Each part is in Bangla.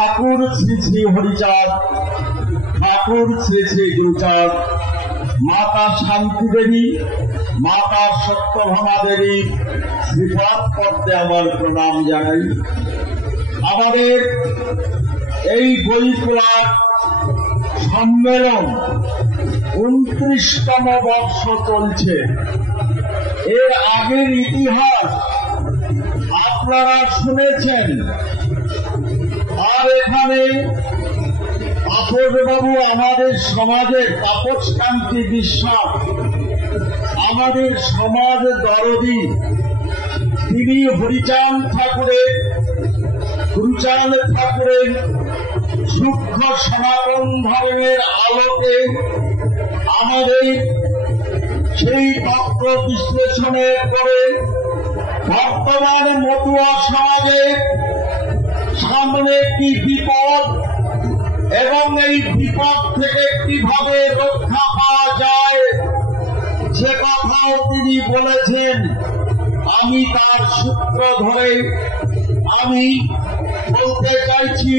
ঠাকুর শ্রী শ্রী হরিচাঁদ, ঠাকুর শ্রী শ্রী গুরুচাঁদ, মাতা শান্তি দেবী, মাতা সত্যভামা দেবী শ্রীপাদ পদ্মে আমার প্রণাম জানাই। আমাদের এই বইমেলার সম্মেলন 29তম বর্ষ চলছে। এর আগের ইতিহাস আপনারা শুনেছেন। আর এখানে তাপসবাবু আমাদের সমাজের, তাপসকান্তি বিশ্বাস আমাদের সমাজ দরদী, তিনি হরিচাঁদ ঠাকুরের, গুরুচাঁদ ঠাকুরের সূক্ষ্ম সনাতন ধর্মের আলোকে আমাদের সেই তত্ত্ব বিশ্লেষণের করে বর্তমান মতুয়া সমাজের সামনে কি বিপদ এবং এই বিপদ থেকে কিভাবে রক্ষা পাওয়া যায় সে কথাও তিনি বলেছেন। আমি তার সূত্র ধরে আমি বলতে চাইছি,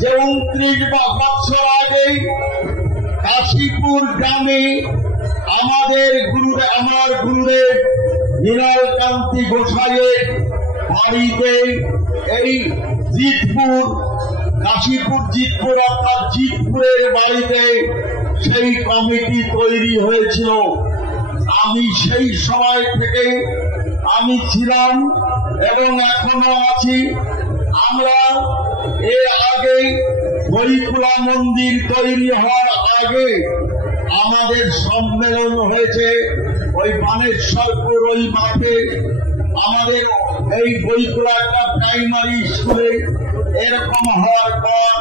যে 29 বছর আগে কাশীপুর গ্রামে আমার গুরুদেব নীলকান্তি গোসাইয়ের বাড়িতে, এই কাশীপুর জিতপুর অর্থাৎ জিতপুরের বাড়িতে সেই কমিটি তৈরি হয়েছিল। আমি সেই সময় থেকে আমি ছিলাম এবং এখনো আছি। আমরা এর আগে হরিপুরা মন্দির তৈরি হওয়ার আগে আমাদের সম্মেলন হয়েছে ওই বানেশ্বরপুর ওই মাঠে, আমাদের এই বইপুরা একটা প্রাইমারি স্কুলে। এরকম হওয়ার পর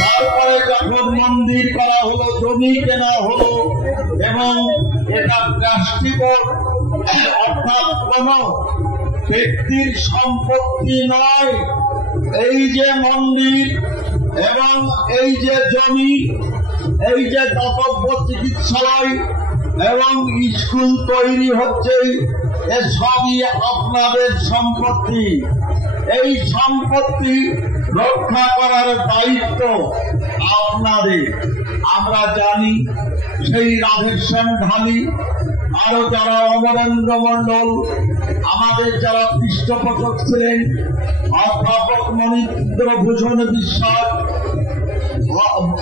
তারপরে যখন মন্দির করা হলো, জমি কেনা হলো এবং এটা ট্রাস্টি বোর্ড অর্থাৎ কোন ব্যক্তির সম্পত্তি নয়, এই যে মন্দির এবং এই যে জমি, এই যে দাতব্য চিকিৎসালয় এবং স্কুল তৈরি হচ্ছে, এসবই আপনাদের সম্পত্তি। এই সম্পত্তি রক্ষা করার দায়িত্ব আপনাদের। আমরা জানি সেই রাধেশ্যাম ঢালি, আরো যারা অমরেন্দ্র মন্ডল, আমাদের যারা পৃষ্ঠপোষক ছিলেন, অধ্যাপক মনীন্দ্র ভূষণ বিশ্বাস,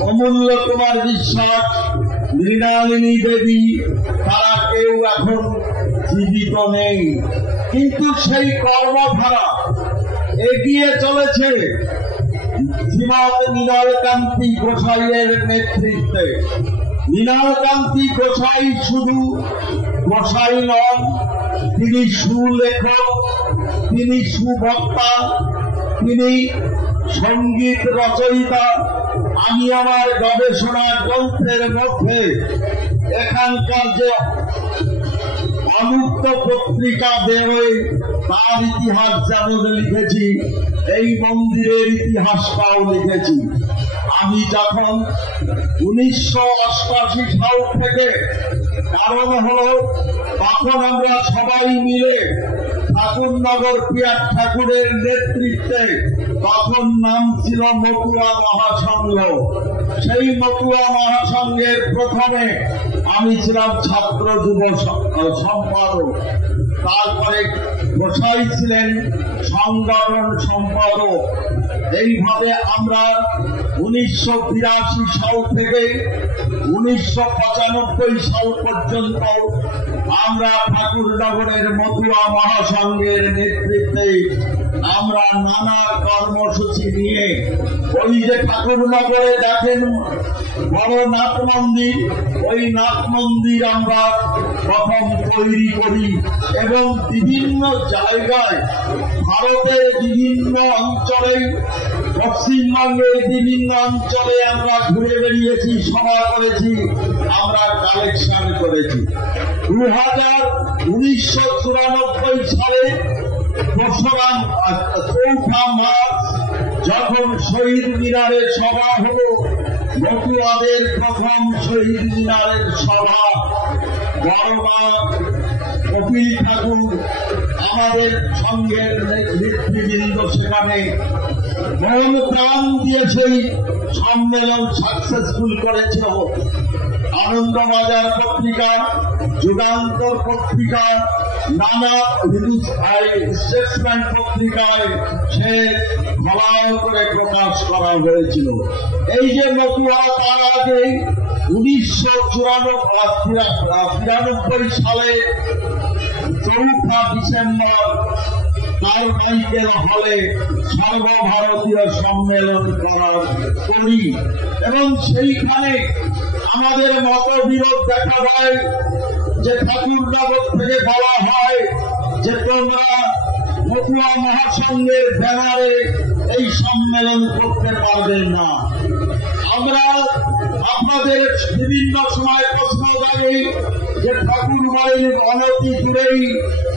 অমূল্য কুমার বিশ্বাস, মৃণালিনী দেবী, তারা কেউ এখন জীবিত নেই, কিন্তু সেই কর্মধারা এগিয়ে চলেছে শ্রীমৎ নীলকান্তি গোসাইয়ের নেতৃত্বে। নীলকান্তি গোসাই শুধু গোসাই নন, তিনি সুলেখক, তিনি সুবক্তা, তিনি সঙ্গীত রচয়িতা। আমি আমার গবেষণা গ্রন্থের মধ্যে এখানকার যে অনুক্ত পত্রিকা বেরোয় তার ইতিহাস যেমন লিখেছি, এই মন্দিরের ইতিহাসটাও লিখেছি। আমি যখন 1988 সাল থেকে, কারণ হলো তখন আমরা সবাই মিলে ঠাকুরনগর পিয়ার ঠাকুরের নেতৃত্বে, তখন নাম ছিল মতুয়া মহাসংঘ, সেই মতুয়া মহাসংঘের প্রথমে আমি ছিলাম ছাত্র যুব সম্পাদক, তারপরে গোসাই ছিলেন সংগঠন সম্পাদক। এইভাবে আমরা 1982 সাল থেকে 1995 সাল পর্যন্ত আমরা ঠাকুরনগরের মতুয়া মহাসংঘের নেতৃত্বে আমরা নানা কর্মসূচি নিয়ে, ওই যে ঠাকুরনগরে দেখেন বড় নাট মন্দির, ওই নাট মন্দির আমরা প্রথম তৈরি করি এবং বিভিন্ন জায়গায়, ভারতের বিভিন্ন অঞ্চলে, পশ্চিমবঙ্গের বিভিন্ন অঞ্চলে আমরা ঘুরে বেরিয়েছি, সভা করেছি, আমরা কালেকশন করেছি। 1994 সালে 4 মার্চ যখন শহীদ মিনারে সভা হলো, মতুয়াদের প্রথম শহীদ মিনারের সভা, বড়মা কপিল ঠাকুর আমাদের সঙ্গের নেতৃবৃন্দ সেখানে মন প্রাণ দিয়ে সেই সম্মেলন সাকসেসফুল করেছিল। আনন্দবাজার পত্রিকা, যুগান্তর পত্রিকা, নানা স্টেটসম্যান পত্রিকায় সে ফলাও করে প্রকাশ করা হয়েছিল। এই যে মতুয়া তার আগে 1994 সালে 4 ডিসেম্বর কারমাইকেল হলে সর্বভারতীয় সম্মেলন করি এবং সেইখানে আমাদের মতবিরোধ দেখা দেয় যে ঠাকুরনগর থেকে বলা হয় যে তোমরা মতুয়া মহাসংঘের ব্যানারে এই সম্মেলন করতে পারবে না। আমরা আপনাদের বিভিন্ন সময় প্রশ্ন জানি যে ঠাকুরবাড়ির অনতি দূরেই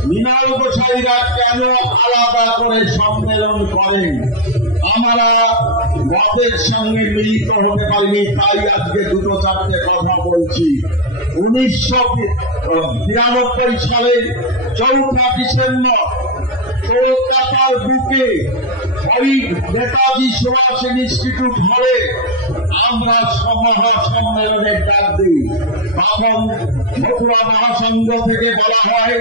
মৃণাল গোসাইরা কেন আলাদা করে সম্মেলন করেন। আমরা মতের সঙ্গে মিলিত হতে পারিনি, তাই আজকে 2-4টে কথা বলছি। 1992 সালে 4 ডিসেম্বর কলকাতার বুকে ওই নেতাজি সুভাষ ইনস্টিটিউট হলে আমরা মহাসম্মেলনের ডাক দিই। তখন মতুয়া মহাসংঘ থেকে বলা হয়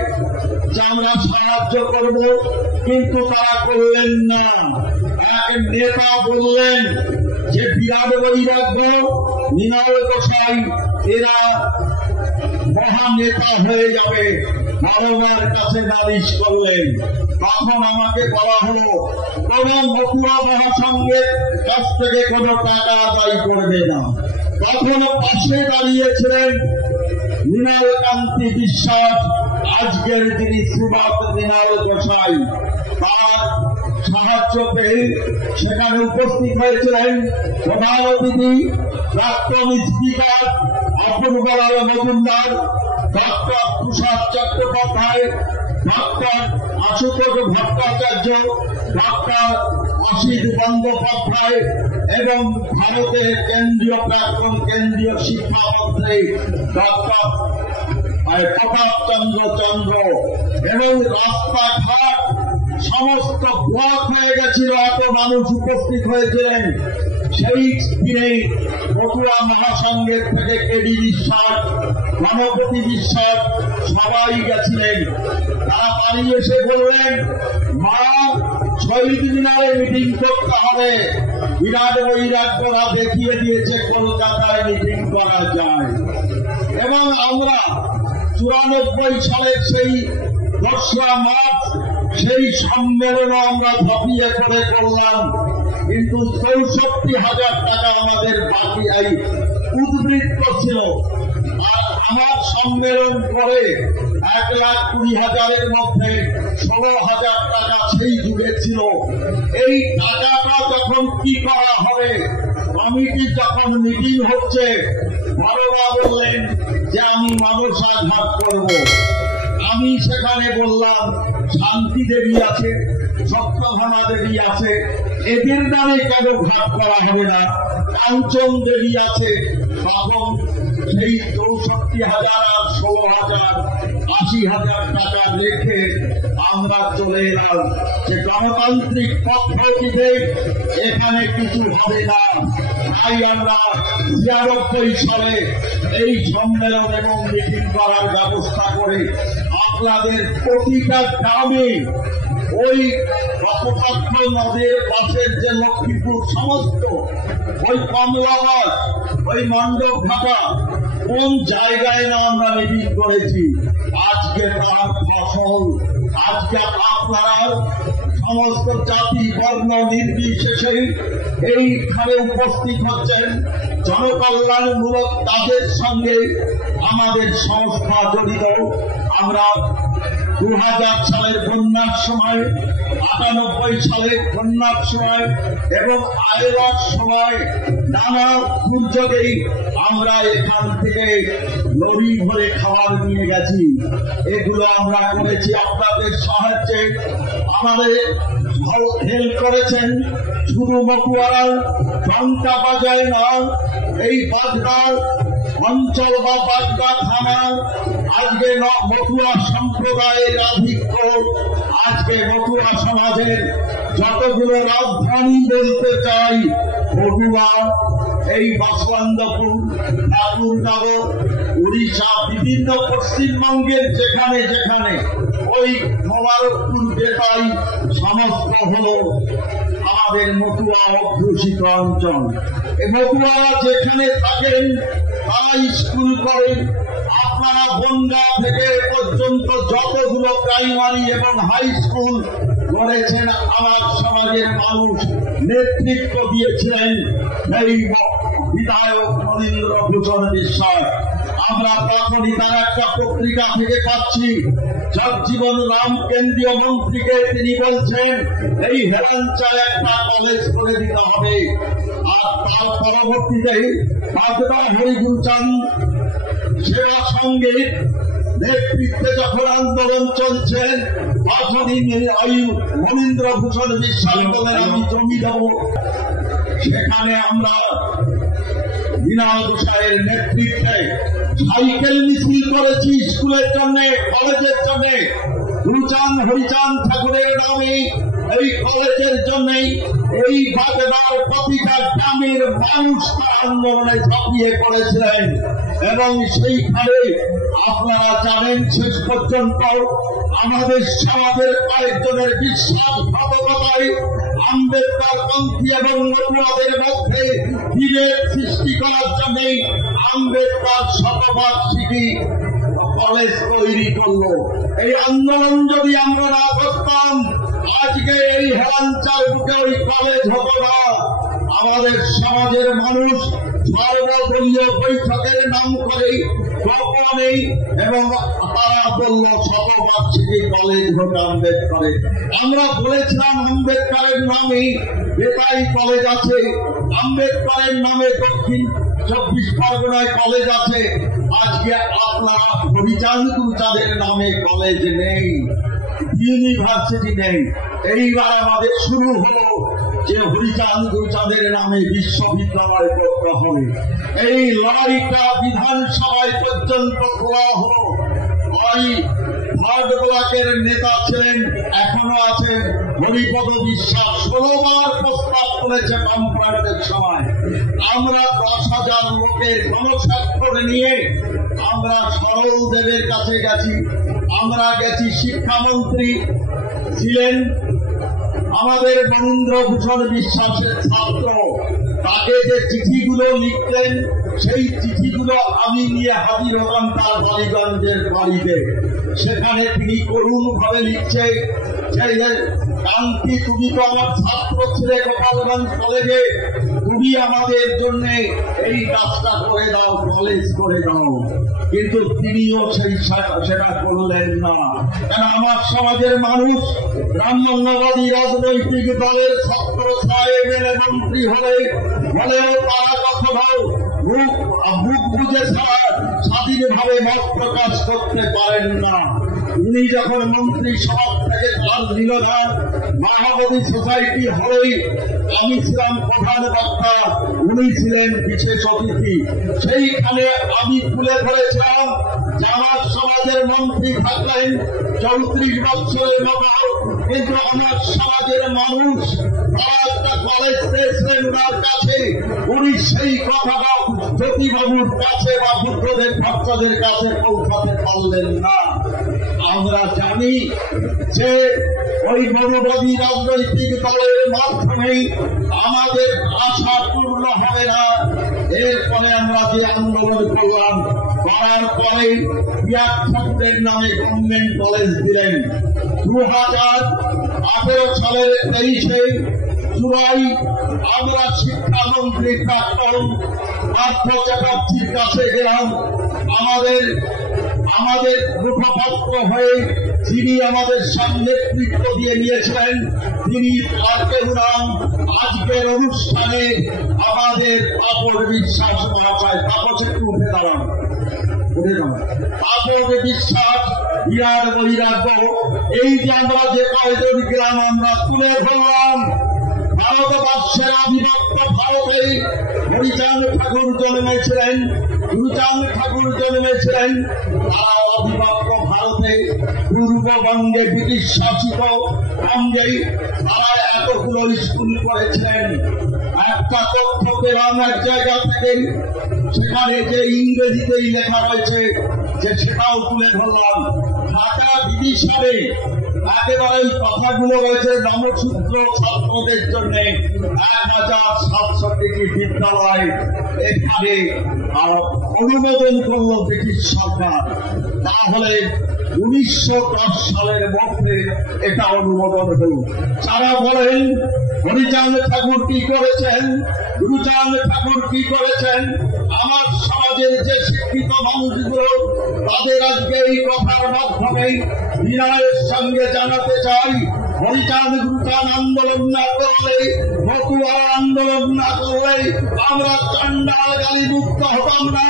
যে আমরা সাহায্য করব, কিন্তু তারা করলেন না। এক নেতা বললেন যে বিরাট বৈরাগ্য, মৃণাল গোসাই এরা মহান নেতা হয়ে যাবে, বড়মার কাছে নালিশ করলেন। তখন আমাকে বলা হলো কোন মতুয়া মহাসংঘের কাছ থেকে কোন টাকা আদায় করবে না। তখন পাশে দাঁড়িয়েছিলেন মৃণাল কান্তি বিশ্বাস, আজকের তিনি শ্রীপাদ মৃণাল গোসাই। তার সাহায্য পেয়ে সেখানে উপস্থিত হয়েছিলেন প্রধান অতিথি প্রাক্তন স্পিকার অপূর্বলাল মজুমদার, ডক্টর তুষার চট্টোপাধ্যায়, ডক্টর আশুতোষ ভট্টাচার্য, ডক্টর অসিত বন্দ্যোপাধ্যায় এবং ভারতের প্রাক্তন কেন্দ্রীয় শিক্ষামন্ত্রী ডক্টর প্রতাপ চন্দ্র এবং রাস্তাঘাট সমস্ত ব্লক হয়ে গেছিল, এত মানুষ উপস্থিত হয়েছিলেন। সেই দিনে মতুয়া মহাসংঘের থেকে কেডি বিশ্বাস, গণপতি বিশ্বাস সবাই গেছিলেন। তারা বাড়ি এসে বললেন, মা শহীদ মিনারে মিটিং করতে হবে, বিরাট বৈরাগ্যরা দেখিয়ে দিয়েছে কলকাতায় মিটিং করা যায়। এবং আমরা 94 সালের সেই 10রা মার্চ সেই সম্মেলনে আমরা ঝাঁপিয়ে পড়ে করলাম, কিন্তু 64,000 টাকা আমাদের বাকি উদ্বৃত্ত ছিল। আর আমার সম্মেলন করে 1,20,000-এর মধ্যে 16,000 টাকা সেই যুগে ছিল। এই টাকাটা যখন কি করা হবে, কমিটি যখন মিটিং হচ্ছে, বড়মা বললেন যে আমি মানসা ঘাট করব। আমি সেখানে বললাম শান্তি দেবী আছে, সত্যভামা দেবী আছে, এদের নামে কেন ঘাট করা হবে না? কাঞ্চন দেবী আছে। তখন সেই 64,000 আর 16,000 80,000 টাকা রেখে আমরা চলে এলাম যে গণতান্ত্রিক পদ্ধতিতে এখানে কিছু হবে না। তাই আমরা 96 সালে এই সম্মেলন এবং মিটিং করার ব্যবস্থা করে আপনাদের প্রতিটা গ্রামে ওই কপোতাক্ষ নদের পাশের যে লক্ষ্মীপুর সমস্ত ওই কমলাবাস, ওই মণ্ডপ ঘাটা কোন জায়গায় না আমরা মিটিং করেছি। আজকে তার ফসল, আজকে আপনারা সমস্ত জাতি বর্ণ নির্বিশেষে এইখানে উপস্থিত হচ্ছেন। জনকল্যাণমূলক কাজের সঙ্গে আমাদের সংস্থা জড়িত। আমরা 2000 সালের বন্যার সময়, 98 সালের বন্যার সময় এবং আয়ের সময় নানা দুর্যোগেই আমরা এখান থেকে লরি ভরে খাবার নিয়ে গেছি। এগুলো আমরা করেছি আপনাদের সাহায্যে। আমাদের হেল্প করেছেন শুধু মতুয়ারা ঘন্টা বাজায় না, এই বাজনার অঞ্চল বা বাড্ডা থানার আজকে মতুয়া সম্প্রদায়ের আধিক্য, আজকে মতুয়া সমাজের যতগুলো রাজধানী বলতে চাই, বগুড়া, এই বাসবান্দপুর, ঠাকুরনগর, উড়িষ্যা, বিভিন্ন পশ্চিমবঙ্গের যেখানে যেখানে ওই মোবারকপুর বেতাই সমস্ত হলো আমাদের মতুয়া অধ্যুষিত অঞ্চল। মতুয়ারা যেখানে থাকেন তারা স্কুল করেন। আপনারা বনগা থেকে পর্যন্ত যতগুলো প্রাইমারি এবং হাই স্কুল করেছেন আমার সমাজের মানুষ নেতৃত্ব দিয়েছিলেন এই বিধায়ক মনীন্দ্র ভূষণ বিশ্বাস। আমরা তখনই তার একটা পত্রিকা থেকে পাচ্ছি, জগজীবন রাম কেন্দ্রীয় মন্ত্রীকে তিনি বলছেন এই হেরাঞ্চায় একটা কলেজ করে দিতে হবে। আর তার পরবর্তীতে বাগদা হরিগুরুচাঁদ সেবা সঙ্গীত নেতৃত্বে যখন আন্দোলন চলছেন, তখনই মনীন্দ্র ভূষণ বিশ্বাস বলেন আমি জমি দেব। সেখানে আমরা বিনয় গোসাইয়ের নেতৃত্বে সাইকেল মিছিল করেছি স্কুলের জন্য, কলেজের জন্য। গুরুচাঁদ হরিচাঁদ ঠাকুরের নামে এই কলেজের জন্যই এই বাগদার প্রতিটা গ্রামের মানুষ আন্দোলনে ঝাঁপিয়ে পড়েছিলেন। এবং সেইখানে আপনারা জানেন শেষ পর্যন্ত আমাদের সমাজের কয়েকজনের বিশ্বাসঘাতকতায় আম্বেদকর পন্থী এবং মতুয়াদের মধ্যে বিভেদ সৃষ্টি করার জন্য আম্বেদকর শতবার্ষিকী কলেজ তৈরি করলো। এই আন্দোলন যদি আমরা না করতাম, আজকে এই হেরাঞ্চার বুকে ওই কলেজ হতো না। আমাদের সমাজের মানুষ সর্বদলীয় বৈঠকের নাম করে গোপনে এবং তারা বলল শতবার্ষিকী কলেজ হোক আম্বেদকরের। আমরা বলেছিলাম আম্বেদকরের নামে বেতাই কলেজ আছে, আম্বেদকরের নামে দক্ষিণ 24 পরগনায় কলেজ আছে। আজকে আপনারা হরিচাঁদ গুরুচাঁদের নামে কলেজ নেই, ইউনিভার্সিটি নেই। এইবার আমাদের শুরু হলো যে হরিচাঁদ গুরুচাঁদের নামে বিশ্ববিদ্যালয় করতে হবে। এই লড়াইটা বিধানসভায় পর্যন্ত খোলা হলো। ওই ভাট ব্লকের নেতা ছিলেন, এখনো আছেন হরিপদ বিশ্বাস, 16 বার প্রস্তাব করেছে কনফারেন্সের সময়। আমরা 10,000 লোকের গণস্বাক্ষর নিয়ে আমরা সরল দেবের কাছে গেছি। আমরা গেছি, শিক্ষামন্ত্রী ছিলেন আমাদের মনীন্দ্র ভূষণ বিশ্বাসের ছাত্র। তাকে যে চিঠিগুলো লিখতেন সেই চিঠিগুলো আমি নিয়ে হাজির হলাম তার বালিগঞ্জের বাড়িতে। সেখানে তিনি করুণ ভাবে লিখছে যে কান্তি, তুমি তো আমার ছাত্র ছিলে গোপালগঞ্জ কলেজে, তুমি আমাদের জন্য এই কাজটা করে দাও, কলেজ করে দাও। কিন্তু তিনিও সেটা করলেন না। কারণ আমার সমাজের মানুষ ব্রাহ্মণ্যবাদী রাজনৈতিক দলের ছাত্র এমএলএ মন্ত্রী হলেও তারা কখনো বুক বুঝে ছাড়া স্বাধীনভাবে মত প্রকাশ করতে পারেন না। উনি যখন মন্ত্রী সভা থেকে কাজ দিল না, মহাবোধি সোসাইটি হলেই আমি ছিলাম প্রধান বক্তা, উনি ছিলেন বিশেষ অতিথি। সেইখানে আমি তুলে ধরেছিলাম যে আমার সমাজের মন্ত্রী থাকলেন 34 বছরের মতো, কিন্তু আমার সমাজের মানুষ তারা একটা কলেজ পেয়েছিলেন তার কাছে। উনি সেই কথাটা জ্যোতিবাবুর কাছে বা বুদ্ধদেব ভক্তদের কাছে পৌঁছাতে পারলেন না। আমরা জানি যে ওই মনোবাদী রাজনৈতিক দলের মাধ্যমেই আমাদের আশা পূর্ণ হবে না। এরপরে আমরা যে আন্দোলন করলাম, করার পরে পিয়ার ঠাকুরের নামে গভর্নমেন্ট কলেজ দিলেন। 2018 সালের 23শে জুলাই আমরা শিক্ষামন্ত্রী প্রাক্তন পার্থ চ্যাটার্জির কাছে গেলাম। আমাদের মুখপাত্র হয়ে যিনি আমাদের নেতৃত্ব দিয়ে নিয়েছিলেন, তিনি তার নাম আজকের অনুষ্ঠানে আমাদের তাপর বিশ্বাস মহাশয়। তাপস একটু উঠে দাঁড়ান, তাপর বিশ্বাস বিরাট বৈরাগ্য। এই যে আমরা যে কয়জন গ্রাম আমরা তুলে ধরলাম, ভারতবর্ষের অবিভক্ত ভারতে হরিচাঁদ ঠাকুর জন্মেছিলেন। গুরুচাঁদ ঠাকুর জন্মেছিলেন তারা অবিভক্ত ভারতে পূর্ববঙ্গে ব্রিটিশ শাসিত বঙ্গেই তারা এতগুলো স্কুল করেছিলেন। একটা তথ্য পেলাম এক জায়গা থেকে, সেখানে যে ইংরেজিতেই লেখা রয়েছে যে সেটাও তুলে ধরলাম। ঢাকা ডিভিশনে একেবারে ওই কথাগুলো রয়েছে নমসূত্র ছাত্রদের জন্য 1767টি বিদ্যালয় এখানে অনুমোদন করলো ব্রিটিশ সরকার। তাহলে 1910 সালের মধ্যে এটা অনুমোদন হল। যারা বলেন হরিচাঁদ ঠাকুর কি করেছেন, গুরুচাঁদ ঠাকুর কি করেছেন, আমার সমাজের যে শিক্ষিত মানুষগুলো তাদের আজকে এই কথার মাধ্যমে বিনয়ের সঙ্গে জানাতে চাই, হরিচাঁদ গুরুচাঁদ আন্দোলন না করলে, মতুয়ারা আন্দোলন না করলে আমরা চন্ডাল গালি মুক্ত হতাম না,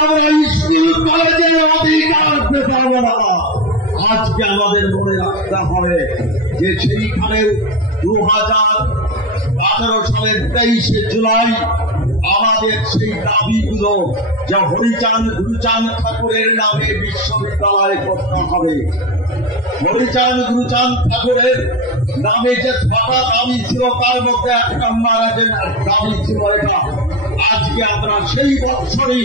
আমরা স্কুল কলেজের অধিকার পেতাম না। আজকে আমাদের মনে রাখতে হবে যে সেইখানে 2018 সালের 23শে জুলাই আমাদের সেই দাবিগুলো যা হরিচাঁদ গুরুচাঁদ ঠাকুরের নামে বিশ্ববিদ্যালয় করতে হবে। হরিচাঁদ গুরুচাঁদ ঠাকুরের নামে যে 6টা দাবি ছিল তার মধ্যে 1 নম্বর দাবি ছিল এটা। আজকে আমরা সেই বৎসরই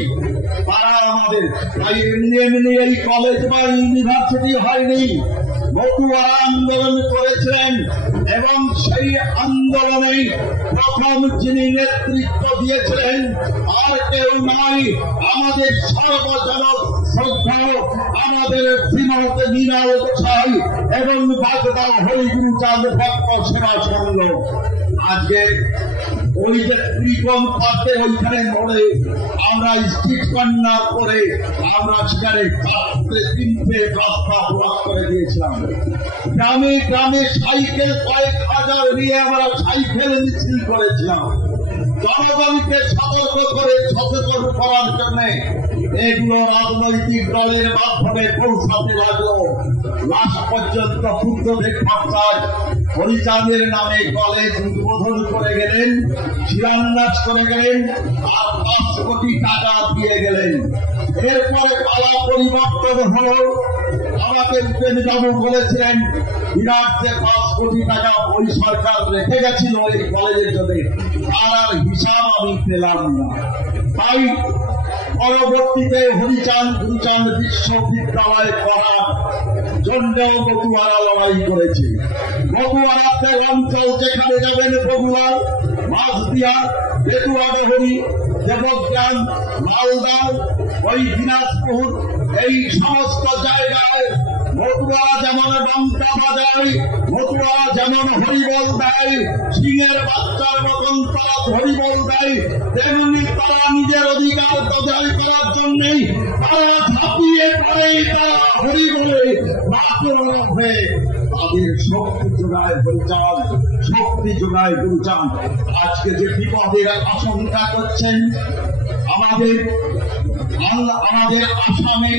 তারা আমাদের তাই এমনি এই কলেজ বা ইউনিভার্সিটি হয়নি, মতুয়ারা আন্দোলন করেছিলেন এবং সেই আন্দোলনে প্রথম যিনি নেতৃত্ব দিয়েছিলেন আর কেউ নয়, আমাদের সর্বজন শ্রদ্ধেয় আমাদের শ্রীমত মৃণাল গোসাই এবং বাগদা হরিগুরুচাঁদ ভক্ত সেবা সংঘ। আজকে ওই যে ত্রিকোণ পার্কের ওইখানে মোড়ে আমরা স্ট্রিট কর্নার করে আমরা সেখানে 3টে রাস্তা ব্লক করে দিয়েছিলাম। গ্রামে গ্রামে সাইকেল কয়েক হাজার নিয়ে আমরা সাইকেল মিছিল করেছিলাম জনগণকে সতর্ক করে সচেতন করার জন্য। এগুলো রাজনৈতিক দলের মাধ্যমে পৌঁছাতে লাগলো। লাস্ট পর্যন্ত বুদ্ধদেব ভট্টাচার্য হরিচাঁদের নামে কলেজ উদ্বোধন করে গেলেন, শিলান্যাস করে গেলেন আর 5 কোটি টাকা দিয়ে গেলেন। এরপরে পালা পরিবর্তন হল। আমাকে উপেন্দ্রবাবু বলেছিলেন বিরাট যে 5 কোটি টাকা ওই সরকার রেখে গেছিল এই কলেজের জন্য, তার হিসাব আমি পেলাম না। তাই পরবর্তীতে হরিচাঁদ গুরুচাঁদ বিশ্ববিদ্যালয় করার জন্য মতুয়ারা লড়াই করেছে। মতুয়ারাদের অঞ্চল যেখানে যাবেন বগুড়া, মাছদিয়া, বেতুয়াডাহরি, দেবগ্রাম, মালদা, ওই দিনাজপুর, এই সমস্ত জায়গায় মতুয়ারা যেমন ডঙ্কা বাজায়, মতুয়ারা যেমন হরিবল দেয়, সিংহের বাচ্চার মতন তারা হরিবল দেয়, তেমনি তারা নিজের অধিকার বজায় করার জন্যই তারা ঝাঁপিয়ে পড়ে, তারা হরিবলে বাঁকুড়া হয়ে তাদের শক্তি যোগায় হরিচাঁদ, শক্তি যোগায় গুরুচাঁদ। আজকে যে বিপদের আশঙ্কা করছেন আমাদের আসামে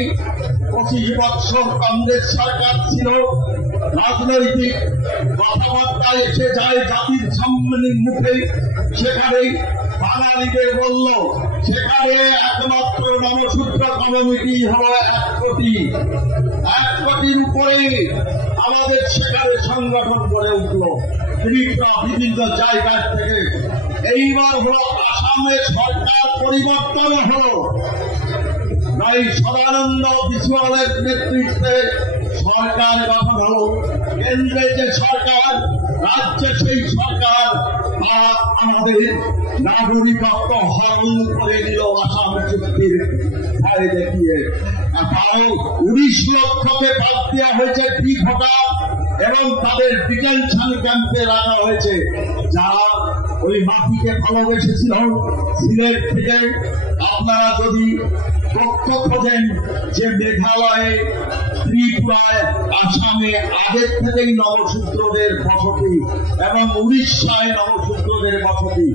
25 বছর কংগ্রেস সরকার ছিল, রাজনৈতিক কথাবার্তা এসে যায় জাতির সম্মানের মুখে, সেখানে বাঙালিদের বলল সেখানে একমাত্র নমসূত্র কমিটি হল 1 কোটি, 1 কোটির উপরে আমাদের সেখানে সংগঠন গড়ে উঠল বিভিন্ন জায়গা থেকে। এইবার হলো আসামে সরকার পরিবর্তন হলো, সদানন্দ বিশ্বনাথের নেতৃত্বে সরকার গঠন হল। কেন্দ্রে যে সরকার, রাজ্যে সেই সরকার তারা আমাদের নাগরিকত্ব হরণ করে নিল আসাম চুক্তির ভয় দেখিয়ে। তারও 19 লক্ষকে বাদ দেওয়া হয়েছে ডি ভোটার এবং তাদের ডিটেনশন ক্যাম্পে রাখা হয়েছে। যারা ওই মাটিকে ভালোবেসেছিল সিলেট থেকে, আপনারা যদি তথ্য খোঁজেন যে মেঘালয়ে, ত্রিপুরায়, আসামে আগের থেকেই নবসূত্রদের বসতি এবং উড়িষ্যায় নবসূত্রদের বসতি,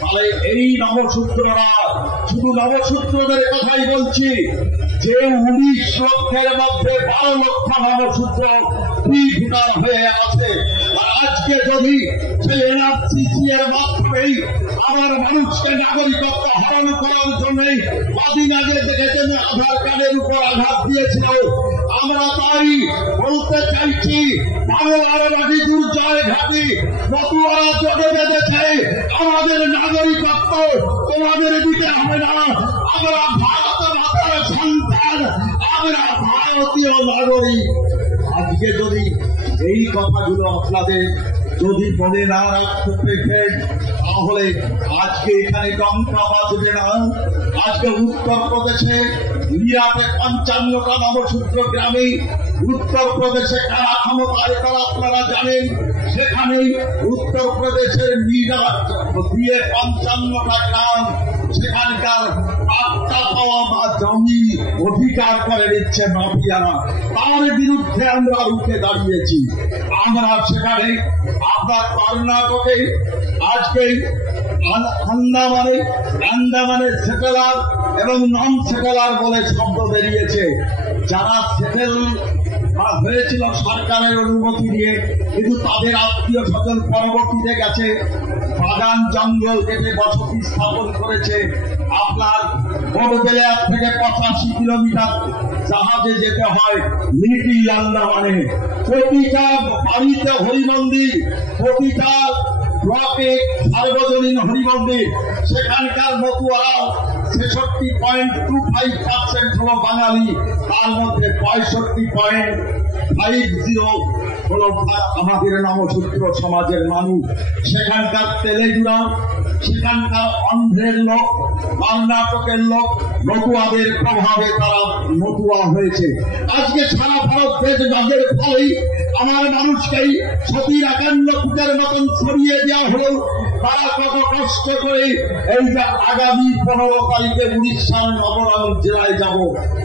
তাহলে এই নবসূত্ররা শুধু নবসূত্রদের কথাই বলছি, যে 19 লক্ষের মধ্যে 12 লক্ষ নবসূত্র ভোটার হয়ে আছে। আজকে যদি সেই এনআরসিসি এর মাধ্যমেই আমার মানুষকে নাগরিকত্ব হরণ করার জন্য কদিন আগে দেখেছেন আধার কার্ডের উপর আঘাত দিয়েছিল, আমরা তাই বলতে চাইছি বাংলার মাটি দুর্জয় ঘাটি মতুয়ারা জড়ে বেঁধেছে, আমাদের নাগরিকত্ব তোমাদের দিতে হবে না, আমরা ভারত মাতার সন্তান, আমরা ভারতীয় নাগরিক। আজকে যদি এই কথাগুলো আপনাদের যদি মনে না রাখতে পেরেছেন, তাহলে আজকে এখানে টঙ্কা বাজবে না। আজকে উত্তরপ্রদেশে মিরাটে 55টা নবসূত্র গ্রামে উত্তরপ্রদেশে কারা ক্ষমতায় তারা আপনারা জানেন, সেখানে উত্তরপ্রদেশের মিরাট দিয়ে 55টা গ্রাম সেখানকার আটটা পাওয়া বা জমি অধিকার করে নিচ্ছে মাফিয়ারা, তার বিরুদ্ধে আমরা রুখে দাঁড়িয়েছি। আমরা সেখানে আপনার কর্ণাটকে আজকে আন্দামানে সেটেলার এবং নন সেটেলার বলে শব্দ বেরিয়েছে। যারা সেটেল হয়েছিল সরকারের অনুমতি নিয়ে, কিন্তু তাদের আত্মীয় স্বজন পরবর্তীতে গেছে বাগান জঙ্গল কেটে বসতি স্থাপন করেছে। আপনার বড়বেলিয়া থেকে 85 কিলোমিটার জাহাজে যেতে হয় লিটিল আন্দামানে। প্রতিটা বাড়িতে হরিমন্দির, প্রতিটা ব্লকে সার্বজনীন হরিমন্দির। সেখানকার মতুয়ারা 66.25% হলো বাঙালি, তার মধ্যে 65.50 হলো আমাদের নবসূত্র সমাজের মানুষ। সেখানকার তেলেগুড়া, সেখানকার অন্ধ্রের লোক, কর্ণাটকের লোক মতুয়াদের প্রভাবে তারা মতুয়া হয়েছে। আজকে সারা ভারত দেশ বাজের ফলেই আমার মানুষকেই সতীর 51 ফুটের মতন ছড়িয়ে দেওয়া হলো। তারা কত কষ্ট করে এই যে আগামী 15 তারিখে উড়িষ্যার নবরঙ্গ জেলায় যাব,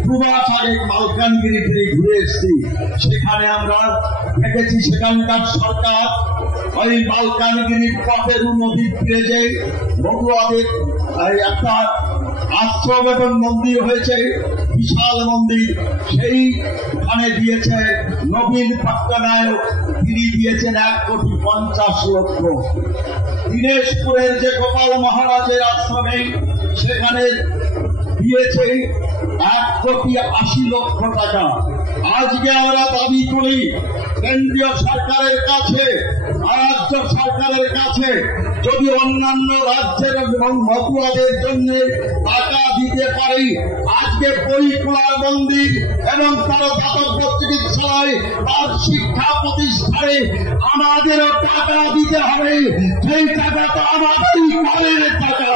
2 মাস আগে মালকানগিরি থেকে ঘুরে এসেছি। সেখানে আমরা দেখেছি সেখানকার সরকার ওই মালকানগিরির পথের নদীর তীরে যে মতুয়াদের একটা আশ্রম এবং মন্দির হয়েছে, বিশাল মন্দির, সেইখানে দিয়েছে নবীন পট্টনায়ক, তিনি দিয়েছেন 1,50,00,000। দিনেশপুরের যে গোপাল মহারাজের আশ্রমে সেখানে দিয়েছে 1,80,00,000 টাকা। আজকে আমরা দাবি করি কেন্দ্রীয় সরকারের কাছে, রাজ্য সরকারের কাছে, যদি অন্যান্য রাজ্যের এবং মতুয়াদের জন্য টাকা দিতে পারি, আজকে বইখোলার মন্দির এবং তার দাতব্য চিকিৎসালয়, তার শিক্ষা প্রতিষ্ঠানে আমাদেরও টাকা দিতে হবে। সেই টাকা তো আমাদেরই করের টাকা,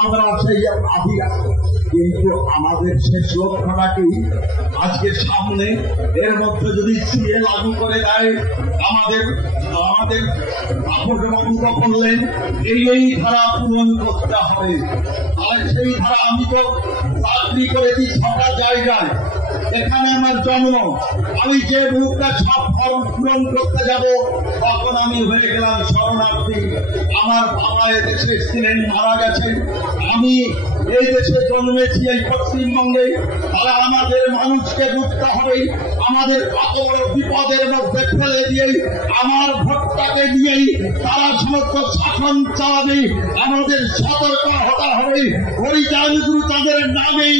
আমরা সেই আদি। কিন্তু আমাদের শেষ লক্ষ্যটা কি? আজকে সামনে এর মধ্যে যদি সিএ লাগু করে দেয়, আমাদের আপসবাবু তো বললেন এই ধারা পূরণ করতে হবে। আর সেই ধারা, আমি তো চাকরি করেছি 6টা জায়গায়, এখানে আমার জন্ম, আমি যে মুখটা সব ফর্ম পূরণ করতে যাব, তখন আমি হয়ে গেলাম শরণার্থী। আমার বাবা এদেশে ছিলেন, মারা গেছেন, আমি এই দেশে জন্মেছি এই পশ্চিমবঙ্গে। তারা আমাদের মানুষকে বুঝতে হবে, আমাদের কত বড় বিপদের মধ্যে ফেলে দিয়েই আমার ভোটটাকে দিয়েই তারা সমস্ত শাসন চালাবে। আমাদের সতর্ক হতে হবে, হরিচাঁদ গুরু তাদের নামে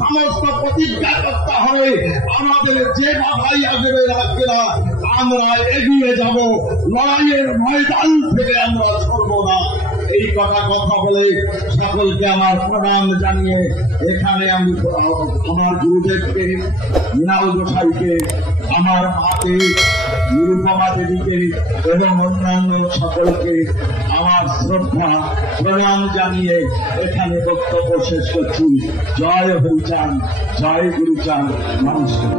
সমস্ত প্রতিজ্ঞা করতে হবে। আমাদের যে বাধাই আসবে রাখবে না, আমরা এগিয়ে যাব, লড়াইয়ের ময়দান থেকে আমরা সরব না। এই কথা বলে সকলকে আমার প্রণাম জানিয়ে এখানে আমি আমার গুরুদেবকে, মৃণাল গোসাইকে, আমার মাকে নিরুপমা দেবীকে এবং অন্যান্য সকলকে আমার শ্রদ্ধা প্রণাম জানিয়ে এখানে বক্তব্য শেষ করছি। জয় হরিচাঁদ, জয় গুরুচাঁদ, নমস্কার।